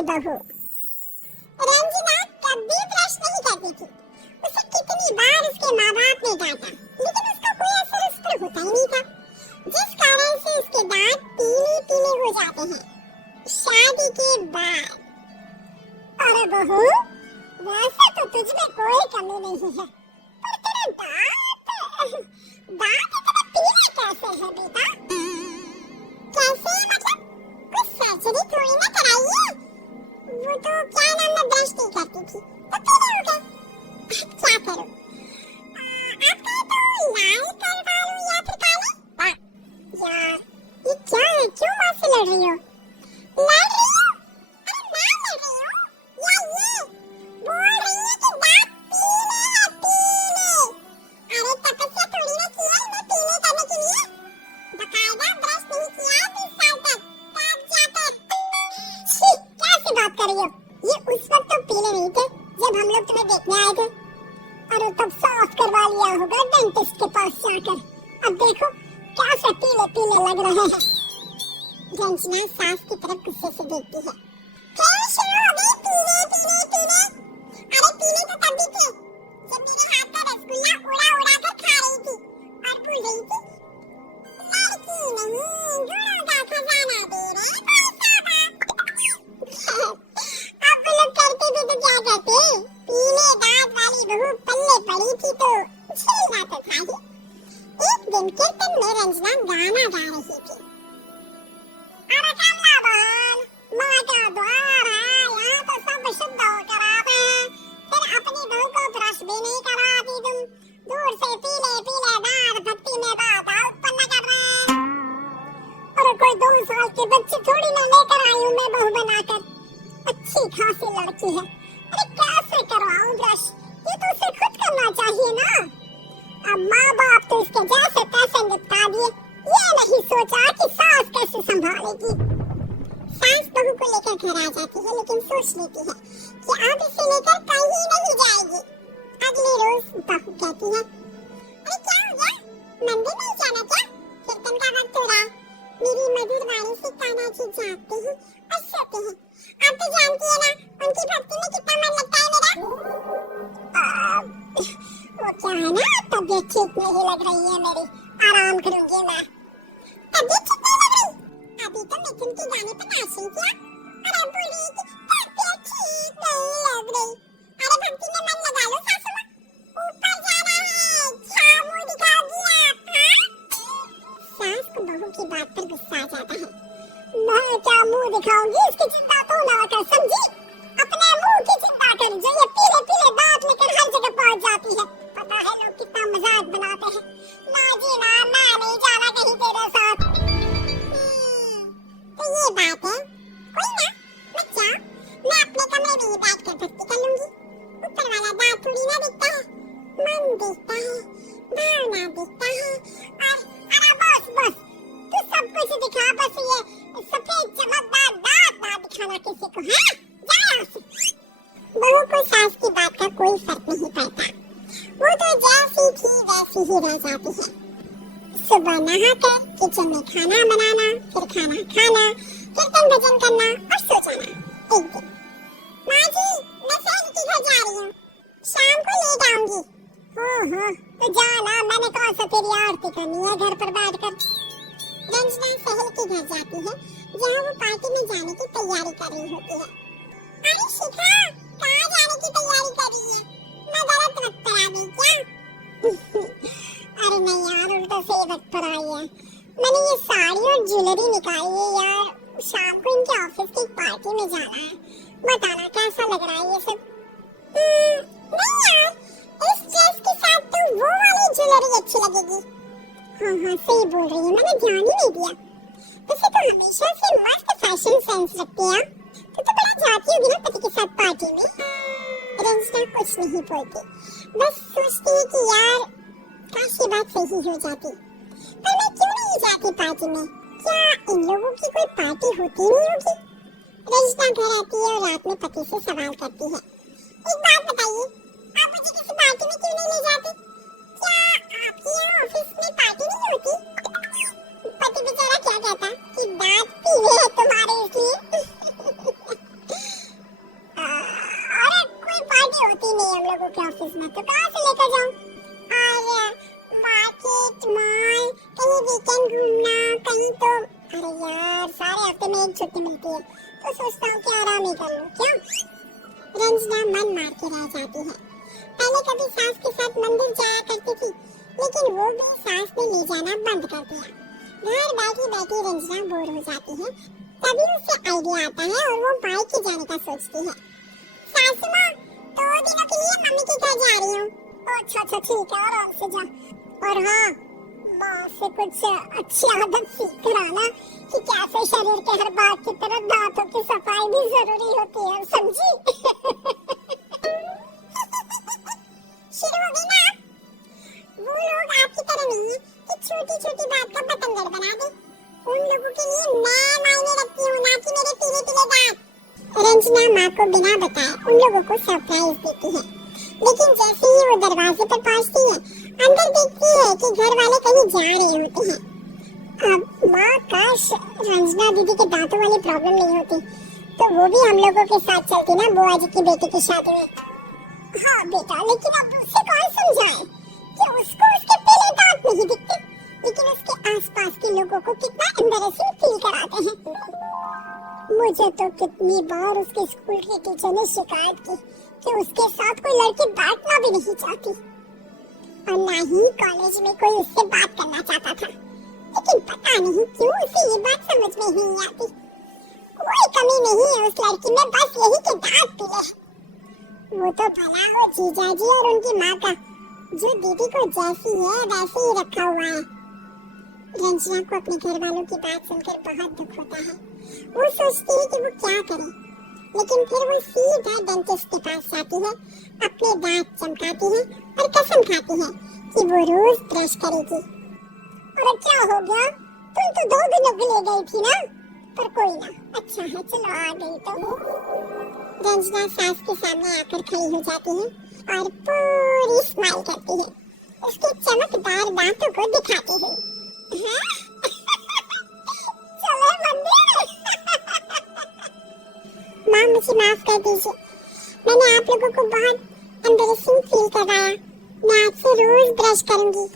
की बहू। रंजना कभी ब्रश नहीं करती थी। उसे कितनी बार उसके माँ बाप ने डांटा, लेकिन उसका कोई असर उस पर होता ही नहीं था, जिस कारण से उसके दांत पीले पीले हो जाते हैं। शादी के बाद। अरे बहू, वैसे तो तुझ में कोई कमी नहीं है, पर तेरे दांत इतने पीले कैसे हैं बेटा? कैसे मतलब? कोई सर्जरी थोड़ी ना कराई है। वो तो क्या नाम है, ब्रश नहीं करती थी तो पीले हो गए। क्या करूं? आप कहे तो लाल करवा लूं या फिर काले? यार ये क्या है, क्यों माँ से लड़ रही हो? लड़ रही हो? अरे ना लड़ रही हो, या ये बोल रही है कि दांत पीले हैं, पीले। अरे तपस्या थोड़ी ना की है इन्हें पीले करने के लिए। बकायदा ब्रश नहीं किया 20 साल तक, तब जाकर। छी, कैसी बात कर रही हो? ये उस वक्त तो पीले नहीं थे जब हम लोग तुम्हें देखने आए थे, और तब साफ करवा लिया होगा डेंटिस्ट के पास जाकर। अब देखो कैसे पीले पीले लग रहे हैं। रंजना सास की तरफ गुस्से से देखती है। फिर शुरू हो गई पीले पीले पीले। अरे पीले तो तब भी थे जब मेरे हाथ का रसगुल्ला उड़ा उड़ा कर खा रही थी और भूल रही थी लड़की नहीं गुणों का खजाना दे रहे भाई साहब। अब वो लोग करते थे तो क्या कहते, पीले दांत वाली बहू पल्ले पड़ी थी तो झेलना तो था ही। एक दिन कीर्तन में रंजना गाना गा रही थी। अरे कमला बहन, माँ का द्वार है, यहाँ तो सब शुद्ध होकर आते हैं, फिर अपनी बहू को ब्रश भी नहीं कराती तुम। दूर से पीले पीले दांत भक्ति में बाधा उत्पन्न कर रहे हैं। अरे कोई 2 साल के बच्चे थोड़ी ना लेकर आई हूँ मैं बहू बनाकर, अच्छी खासी लड़की है। अरे कैसे करवाऊँ ब्रश, ये तो उसे खुद करना चाहिए ना। अब माँ बाप तो इसके जैसे पैसे निपटा दिए, ये नहीं सोचा कि सास कैसे संभालेगी। सास बहू को लेकर घर आ जाती है, लेकिन सोच लेती है कि अब इसे लेकर कहीं नहीं जाएगी। अगले रोज बहू कहती है, अरे क्या हो गया, मंदिर नहीं जाना क्या? कीर्तन का वक्त हो रहा, मेरी मधुर वाणी से कान्हा जी जागते हैं और सोते हैं। आप तो जानती है ना उनकी भक्ति में कितना मन लगता है मेरा। वो क्या है ना, तबीयत ठीक नहीं लग रही है मेरी, आराम करूंगी मैं। तबीयत ठीक नहीं लग रही? अभी तो मिथुन के गाने पर नाचिंग किया, अरे बोली कि तबीयत ठीक नहीं लग रही। अरे भक्ति में मन लगा लो सासू माँ, ऊपर जाना है, क्या मुंह दिखाओगी आप? सास को बहू की बात पर गुस्सा आ जाता है। मैं क्या मुंह दिखाऊंगी, इसकी चिंता तो ना कर, समझी? अपने मुंह की चिंता कर, जो ये पीले पीले दांत लेकर हर जगह पहुंच जाती है। पता है लोग कितना मजाक बनाते हैं। ना जी ना, मैं नहीं जाना कहीं तेरे साथ। तो ये बात है, कोई ना, मैं क्या, मैं अपने कमरे में ही बैठ कर भक्ति कर लूंगी। ऊपर वाला दांत थोड़ी ना दिखता है, मन दिखता है, भावना दिखता है। और अरे बस बस, तू सब कुछ दिखा, बस ये सफेद चमकदार दांत ना दिखाना किसी को, है? जा यहाँ से। बहू को सास की बात का कोई फर्क नहीं पड़ता, वो तो जैसी थी वैसी ही रह जाती है। सुबह नहाकर किचन में खाना बनाना, फिर खाना खाना, कीर्तन भजन करना और सो जाना। एक दिन, माँ जी मैं सहेली के घर जा रही हूँ, शाम को लेट आऊंगी। हो तो जाना, मैंने कौन सा तेरी आरती करनी है घर पर बैठकर। रंजना सहेली के घर जाती है, जहाँ वो पार्टी में जाने की तैयारी कर रही होती है। अरे शिखा, कहाँ जाने की तैयारी कर रही है? मैं गलत वक्त पर आ गई क्या? अरे नहीं यार, उल्टा सही वक्त पर आई है। मैंने ये साड़ी और ज्वेलरी निकाली है यार, शाम को इनके ऑफिस की पार्टी में जाना है। बताना कैसा लग रहा है ये सब? नहीं यार, इस ड्रेस के साथ तो वो वाली ज्वेलरी अच्छी लगेगी। हाँ सही बोल रही है, मैंने ध्यान ही नहीं दिया। वैसे तो हमेशा से मस्त फैशन सेंस रखती है, तो बड़ा जाती होगी ना पति के साथ पार्टी में। रंजना कुछ नहीं बोलती, बस सोचती है कि यार काश ये बात सही हो जाती, पर मैं क्यों नहीं जाती पार्टी में? क्या इन लोगों की कोई पार्टी होती नहीं होगी? रंजना घर आती है और रात में पति से सवाल करती है, एक बात बताइए, आप मुझे किसी पार्टी में क्यों नहीं ले जाते? क्या आपके यहाँ ऑफिस में पार्टी नहीं होती? पति बेचारा क्या कहता कि दांत पीले हैं तुम्हारे इसलिए। हम लोगों के ऑफिस में, तो कहाँ से लेकर जाऊँ? और मार्केट, मॉल, कहीं वीकेंड घूमना, कहीं तो अरे यार सारे हफ्ते में एक छुट्टी मिलती है, तो सोचता हूँ कि आराम ही कर लूँ क्या। रंजना मन मार के रह जाती है। पहले कभी सास के साथ मंदिर जाया करती थी, लेकिन वो भी सास ने ले जाना बंद कर दिया। घर बैठी बैठी रंजना बोर हो जाती है। तभी उसे आइडिया आता है और वो मायके जाने का सोचती है। सासू माँ, 2 दिनों के लिए मम्मी के घर जा रही हूँ। अच्छा अच्छा ठीक है, आराम से जा। और हाँ, माँ से कुछ अच्छी आदत सीख कर आना कि कैसे शरीर के हर बात की तरह दांतों की सफाई भी जरूरी होती है, समझी? शुरू हो गई ना? वो लोग आपकी तरह नहीं है कि छोटी छोटी बात का बतंगड़ बना दे। उन लोगों के लिए मैं मायने रखती हूँ, ना कि मेरे पीले पीले दांत। रंजना माँ को बिना बताए उन लोगों को सरप्राइज देती है, लेकिन जैसे ही वो दरवाजे पर पहुँचती है, अंदर देखती है कि घर वाले कहीं जा रहे होते हैं। अब माँ, काश रंजना दीदी के दांतों वाली प्रॉब्लम नहीं होती, तो वो भी हम लोगों के साथ चलती ना बुआ जी की बेटी की शादी में। हाँ बेटा, लेकिन अब उसे कौन समझाए कि उसको उसके पीले दांत नहीं दिखते, लेकिन उसके आसपास के लोगों को कितना एम्बैरेसिंग फील कराते हैं। मुझे तो कितनी बार उसके स्कूल के टीचर ने शिकायत की कि उसके साथ कोई लड़की बैठना भी नहीं चाहती, और ना ही कॉलेज में कोई उससे बात करना चाहता था। लेकिन पता नहीं क्यों उसे ये बात समझ में ही नहीं आती। कोई कमी नहीं है उस लड़की में, बस यही कि दांत पीले हैं। वो तो भला हो जीजा जी और उनकी माँ का, जो दीदी को जैसी है वैसे ही रखा हुआ है। रंजना को अपने घर वालों की बात सुनकर बहुत दुख होता है। वो सोचती है कि वो क्या करे, लेकिन फिर वो सीधा डेंटिस्ट के पास जाती है, अपने दांत चमकाती है और कसम खाती है कि वो रोज ब्रश करेगी। और क्या हो गया, तुम तो 2 दिनों के लिए गई थी ना, पर कोई ना, अच्छा है चलो आ गई तो। रंजना सास के सामने आकर खड़ी हो जाती है और पूरी स्माइल करती है, उसके चमकदार दांतों को दिखाती हुई। चलो मंदिर। माँ मुझे माफ कर दीजिए, मैंने आप लोगों को बहुत एम्बैरेसिंग फील करवाया। मैं आज से रोज ब्रश करूंगी।